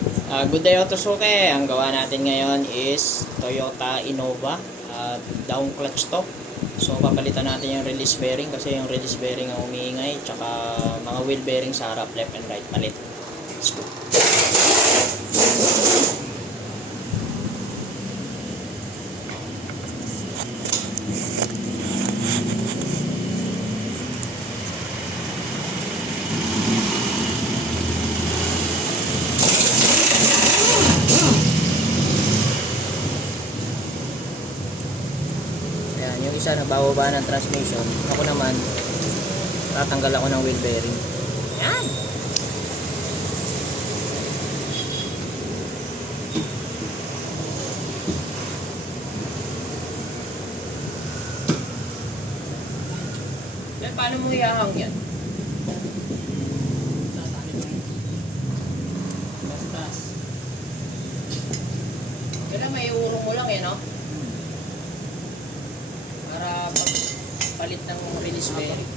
Good day, Otosuke. Ang gawa natin ngayon is Toyota Innova down clutch to. So papalitan natin yung release bearing kasi yung release bearing ang umiingay, tsaka mga wheel bearing sa harap, left and right palit. Let's go. Ayan, yung isa nabababa ng transmission. Ako naman, tatanggal ako ng wheel bearing. Ayan. Then, paano mo ihahang yan? Bastas. Kailan may iurong mo lang eh, no? Para pag palit ng release bearing.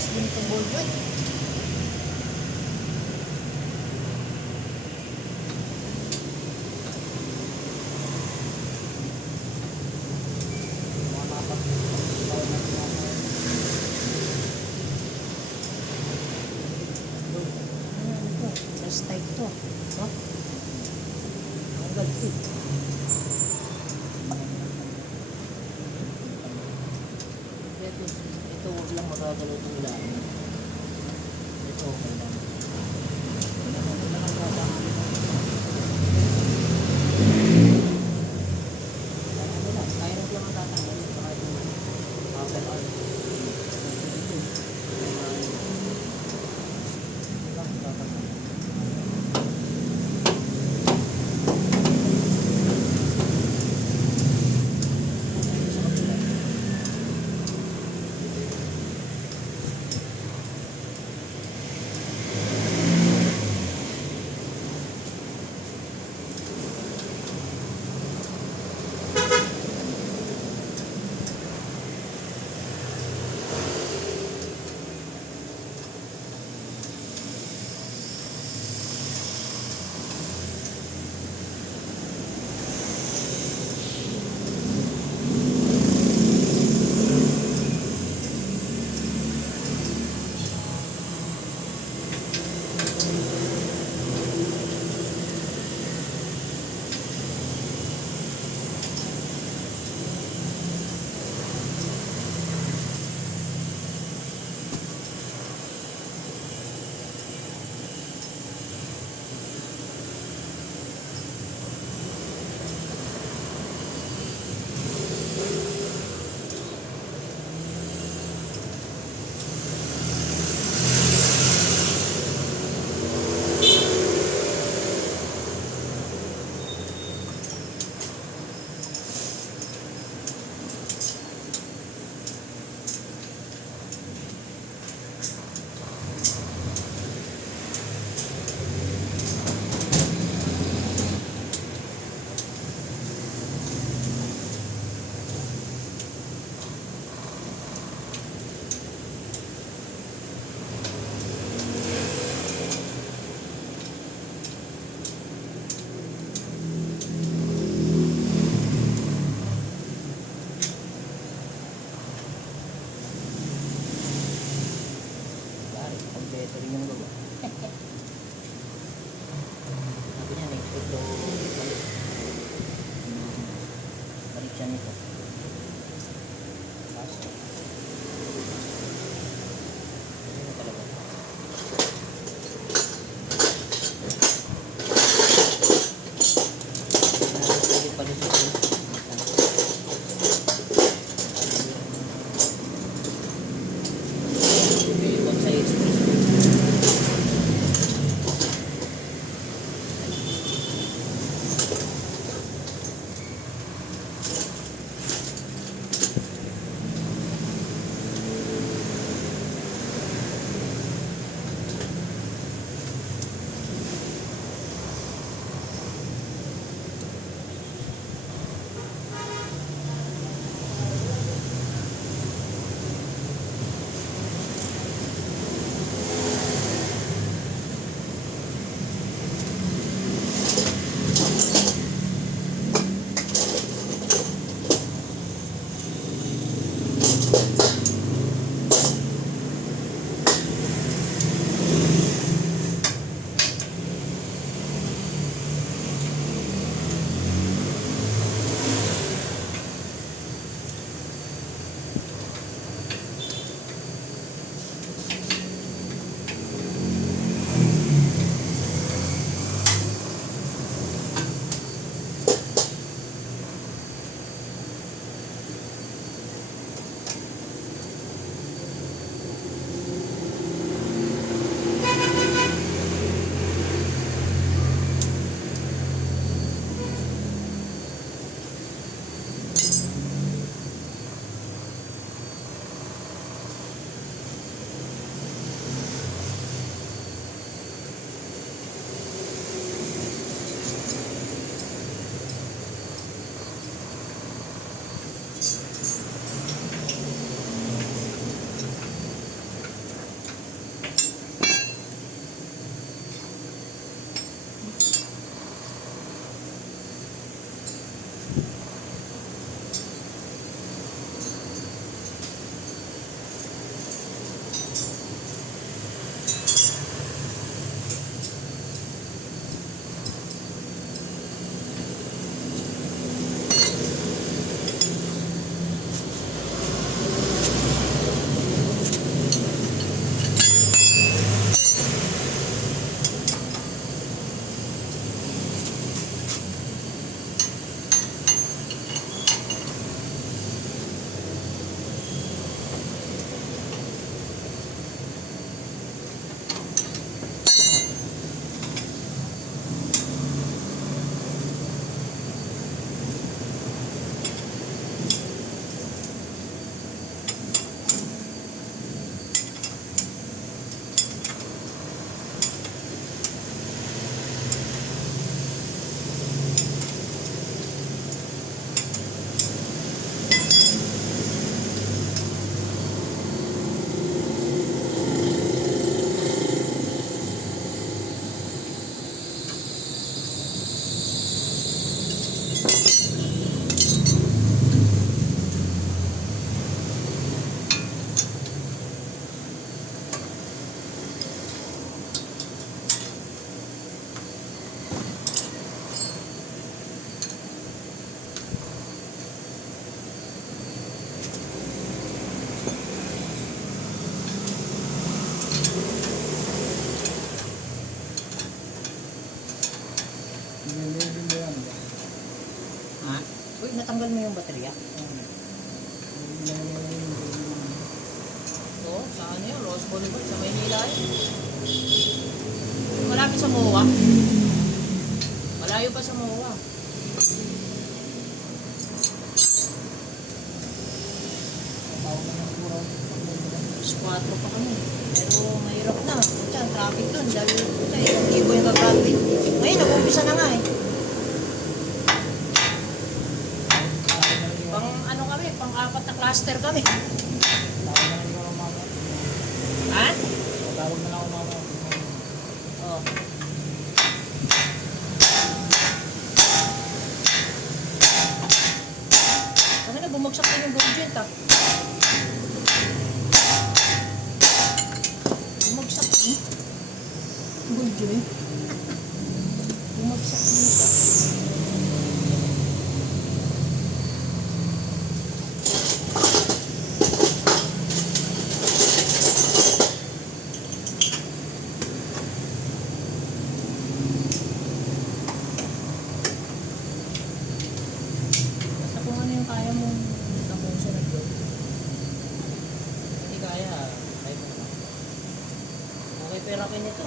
malakas din itong ball joint. Just type to. No? Ang galti. Ito huwag lang magagalaw itong ilalim. Ito okay lang. Ito lang ang kasama nito. Ano lang, styrofoam lang ang tatanggalin. Saka itong bubble art. Ito lang ang tatanggalin. ano yun, Rose Boulevard sa Maynila yun. Malapit sa MOA. Malayo pa sa MOA. Tawag na ng siguro. 4 pa kami. Pero mahirap na. Pucha, traffic dun. Dahil pucha, 1,000 yung gagraduate. Ngayon, nag-umpisa na nga eh. Pang ano kami, pang-4 na cluster kami. Tawag na lang ikaw ng mama. Ha? Tawag na lang ako mama. Oh. Kami na, bumagsak na yung budget ah. Bumagsak eh. Budget. Bumagsak na ito. Basta kung ano yung kaya mong tapusin at gawin. Hindi kaya, kahit mo na. Okay, pero akin ito.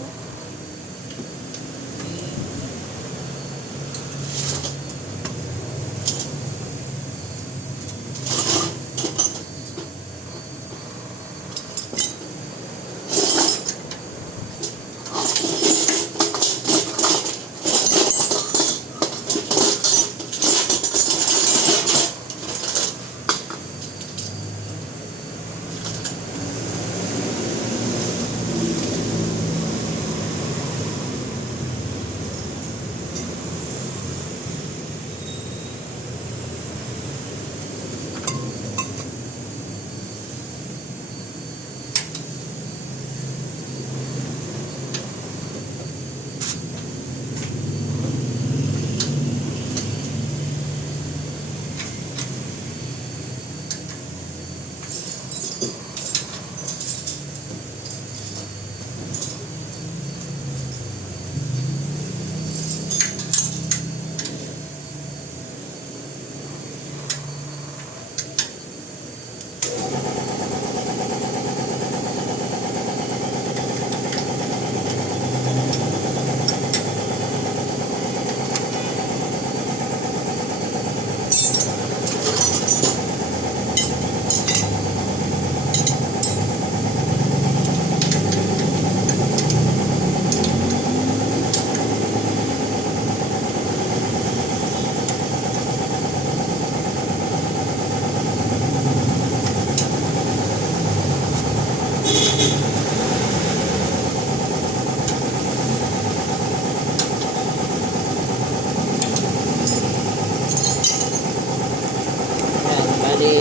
Ayan, bali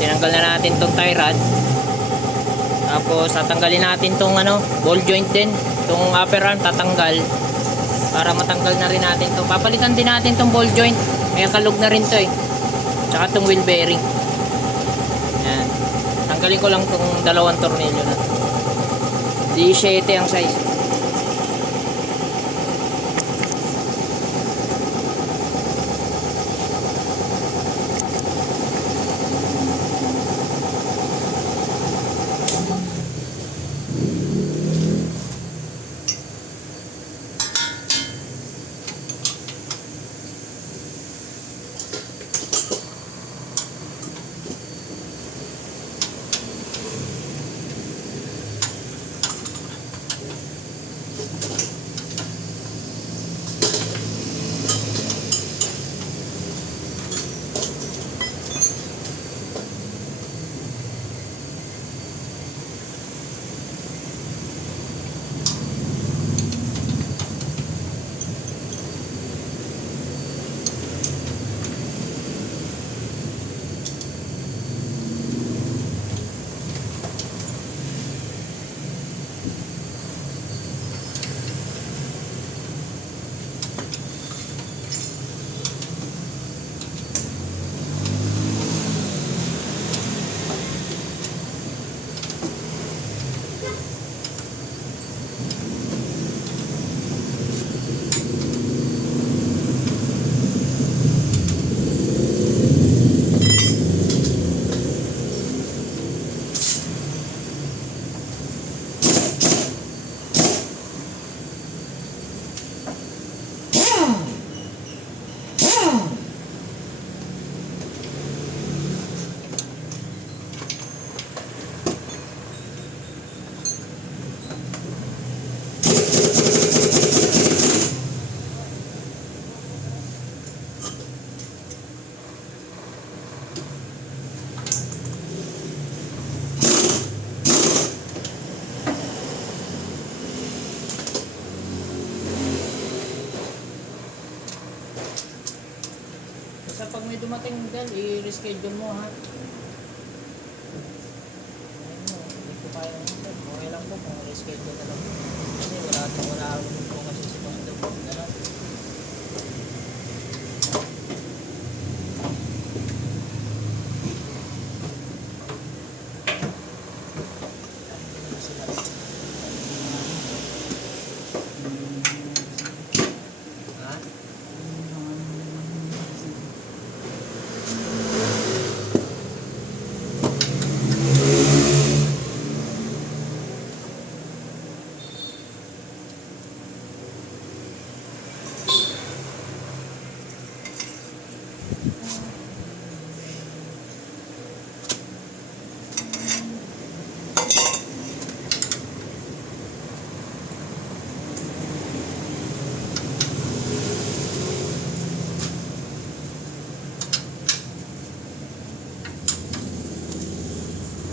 tinanggal na natin tong tie rod. Tapos tatanggalin natin tong ano, ball joint din. Tong upper arm tatanggal para matanggal na rin natin to. Papalitan din natin tong ball joint. May kalug na rin to eh. Tsaka tong wheel bearing. Ayan. Tanggalin ko lang tong 2 tornilyo na. 17 ang size. dumating dyan, i-reschedule mo ha. Ayun mo, hindi ko kaya mo sir. Okay lang po kung reschedule na lang. Kasi wala po kasi si Pastor po. Ganun. Ha?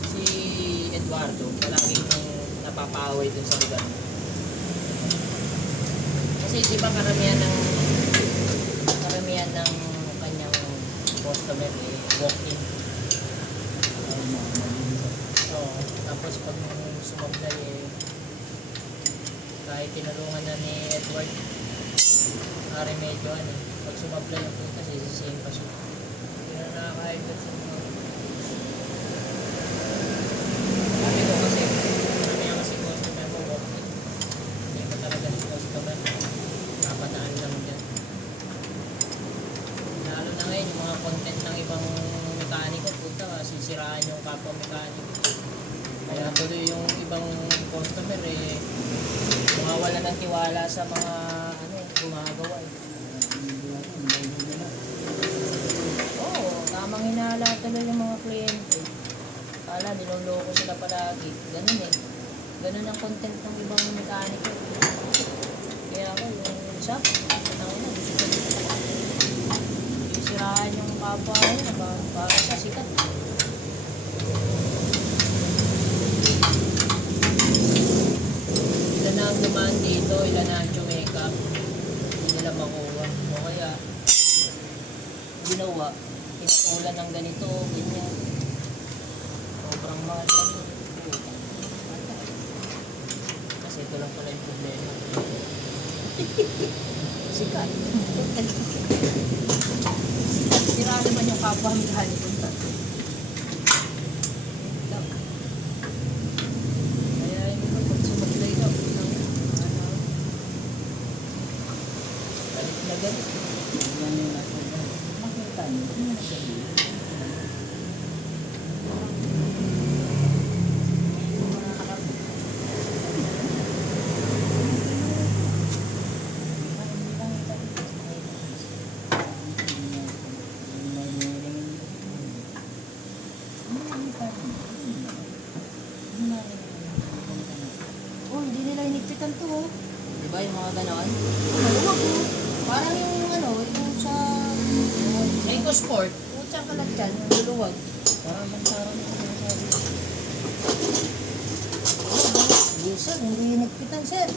Si Eduardo, palaging napapaway dun sa lugar. Kasi di ba karamihan ng kanyang customer walk-in. So, tapos pag sumablay kahit tinulungan na ni Edward, medyo pag sumablay ang puta, sisisihin pa siya. Hindi na nakakahigit sa mga sabi ko kasi, karamihan kasi customer mo walk-in. Hindi mo talaga si customer, kapataan lang dyan. Lalo na ngayon, yung mga content ng ibang mekaniko, puta, sisiraan yung kapwa mekaniko. Kaya tuloy yung ibang customer mawawala ng tiwala sa mga gumagawa Oo, tamang hinala tuloy yung mga kliyente. Kala, niloloko sila palagi. Ganun Ganun ang content ng ibang mekaniko. Kaya ako, yung isa, sisiraan yung kapwa para sa sikat. Ilan na ang dumaan dito, ilan na ang make-up, hindi nila makuha. O kaya, ginawa, pinatulan ng ganito, ganyan. Sobrang mahal lang yun. Kasi ito lang pala yung problema. Sikat. Sira naman yung kapwa mekaniko. Oh, hindi nila hinigpitan to, oh. Diba yung mga ganon? Maluwag, oh. Parang yung yung sa EcoSport. Putsang kalat yan, yung luluwag. Parang magsarang yung sinasabi. Hindi, sir, hindi hinigpitan, sir.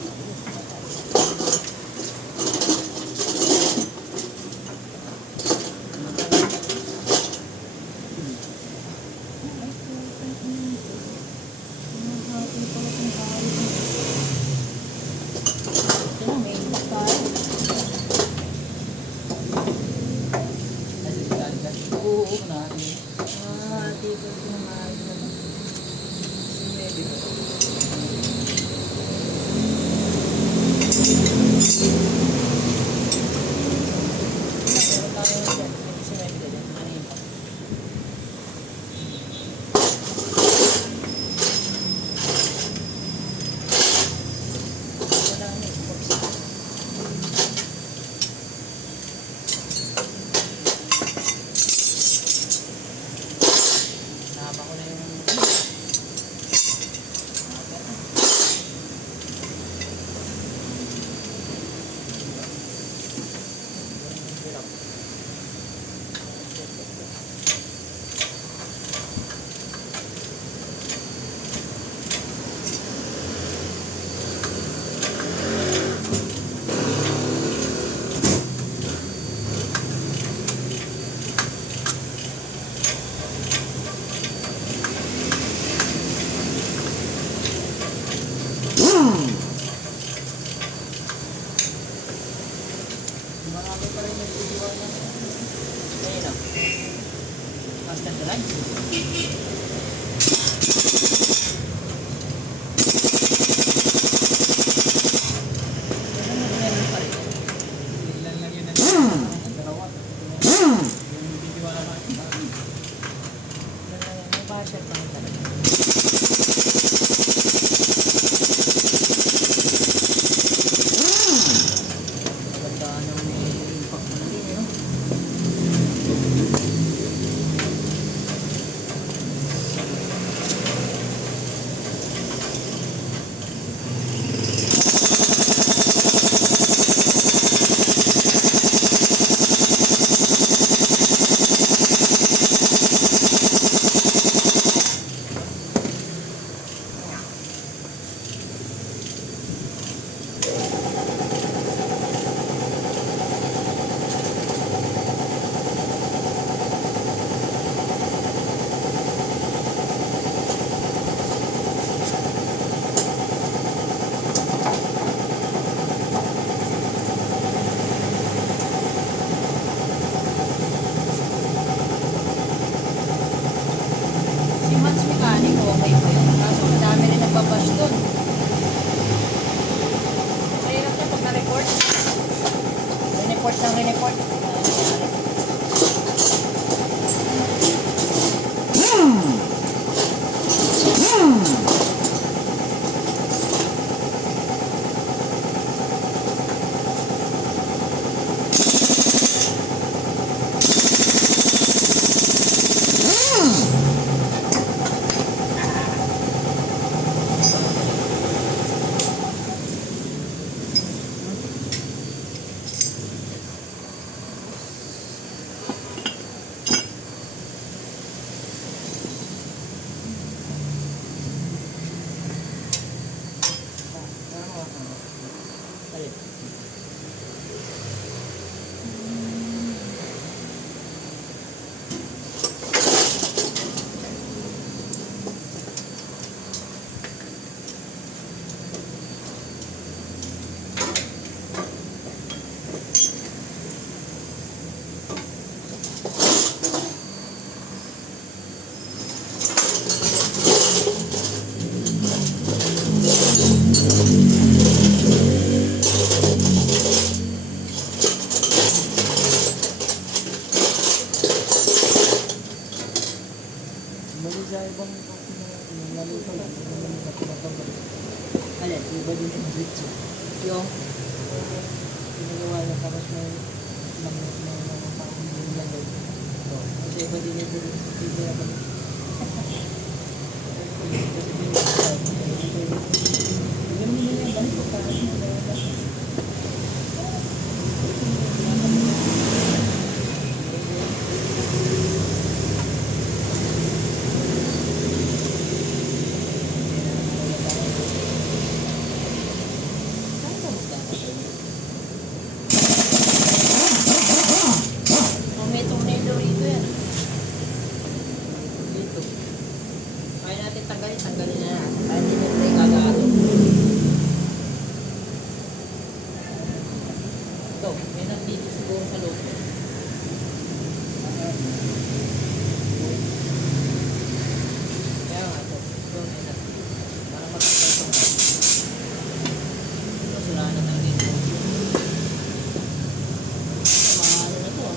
mechanic, okay pa yun. Kaso madami rin nagbabash doon. Mahirap na pag na-report. Re-report ng re-report. Mali sa ibang naluto lang. Alin? Iba din yung bridge. Yung Pinagawa niya tapos may mga taong din lang yun. Kasi iba din yung bridge. Hindi na balik. Ganun din yung balik ko kahit na may tornado rito yan. dito. Kaya natin tanggalin na yan. Kaya hindi natin gagalo. Ito, may nandito siguro sa loob. Kaya nga ito. Ito, may nandito. Para matanggal ito. Kasulanan ng dito. Mahalo na ito.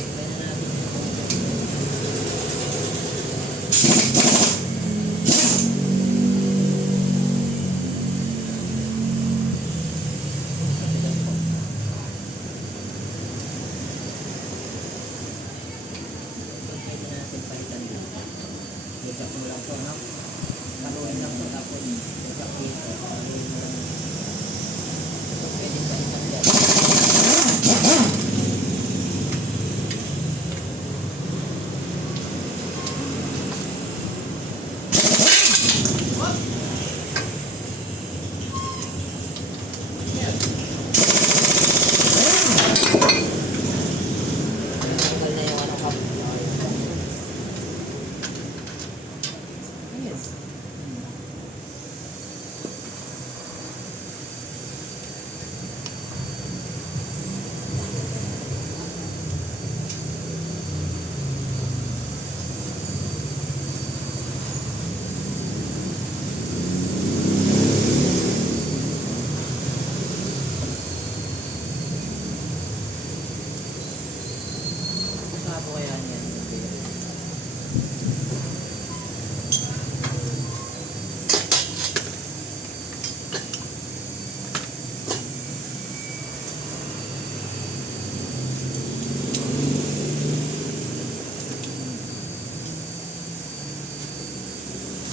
Kaya na natin ito. Pwede natin palitan dito. Iyak mo lang ito, no? Paluin lang ito, tapos iyak dito. Paluin mo lang. Ito pwede palitan yan. Tanggal na yung ano kap. Yes. Saan po kaya niyan?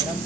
Alam?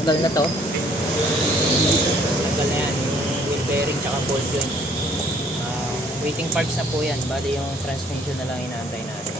tanggal na to. Tanggal na yan, yung wheel bearing tsaka ball joint. Waiting parts na po yan, bali yung transmission na lang inaantay natin.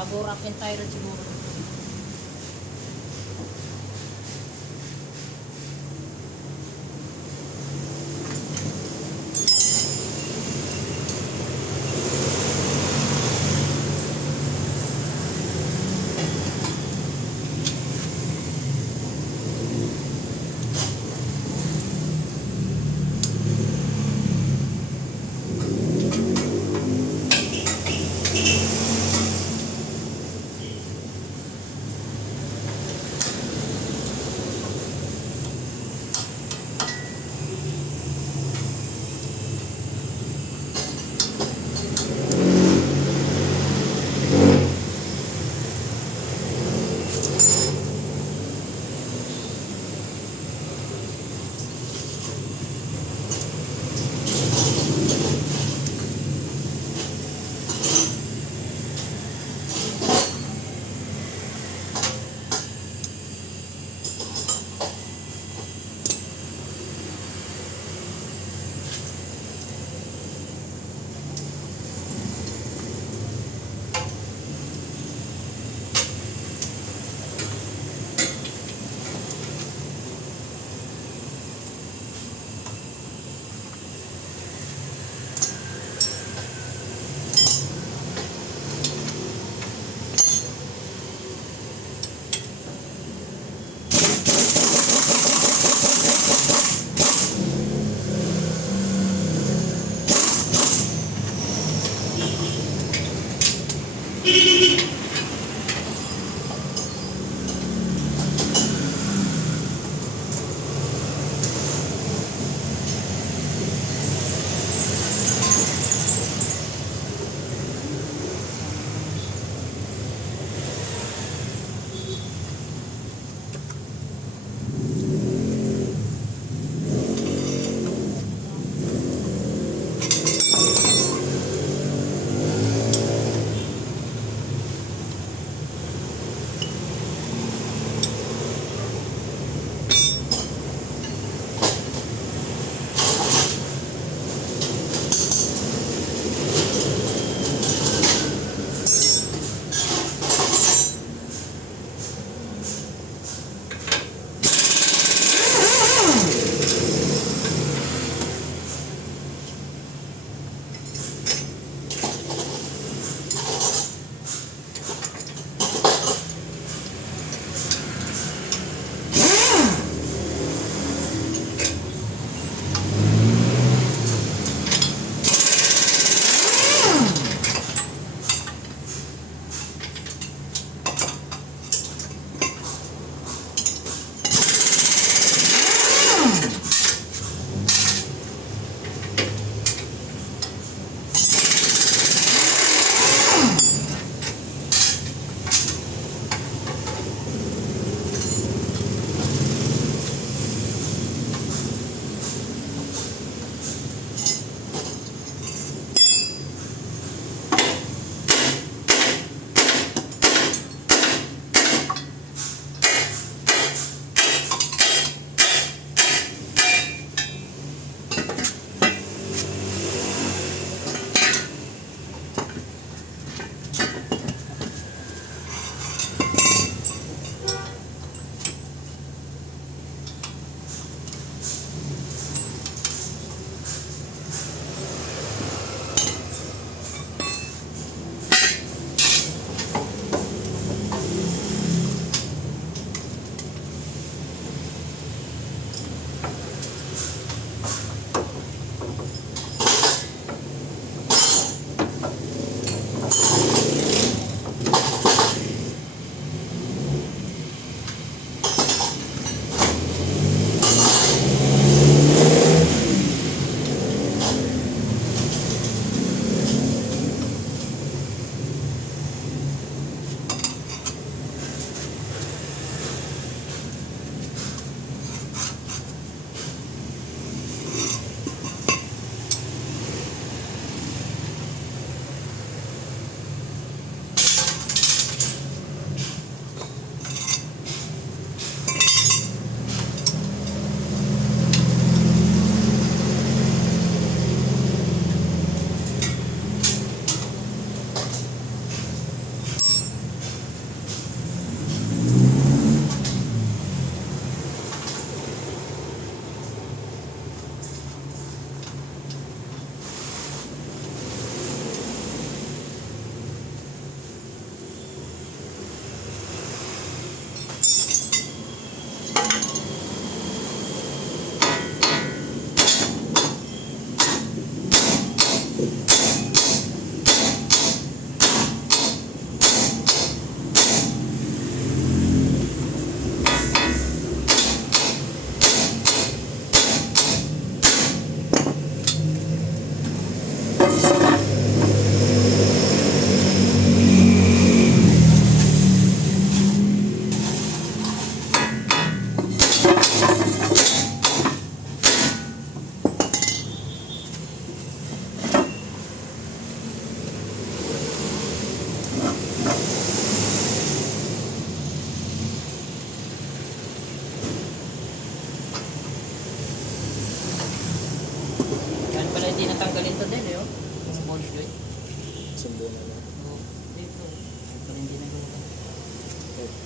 Bago rock and tyrant siguro.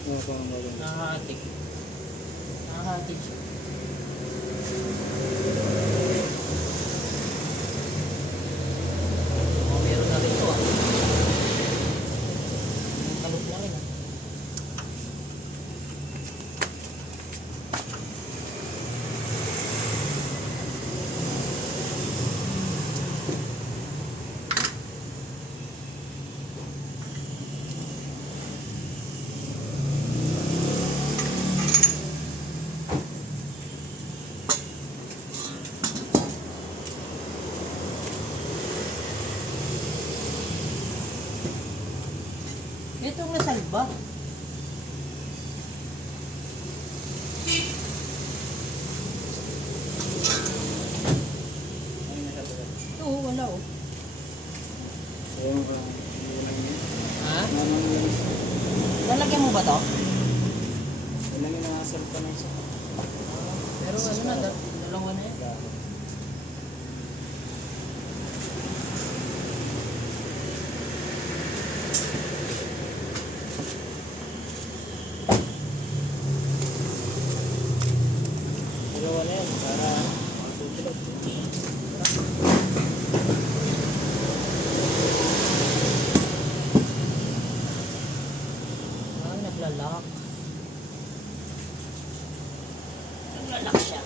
Nakahatik. Nakahatik siya. Oh, meron na rin ito ah. Ang kalot na rin ah. Itong nasalba. Oo, wala oh. Ha? Lalagyan mo ba to? Pero ano na, dalawa na yan. Dalawa na yan, para matutulog. Ah, naglalak. Naglalak siya.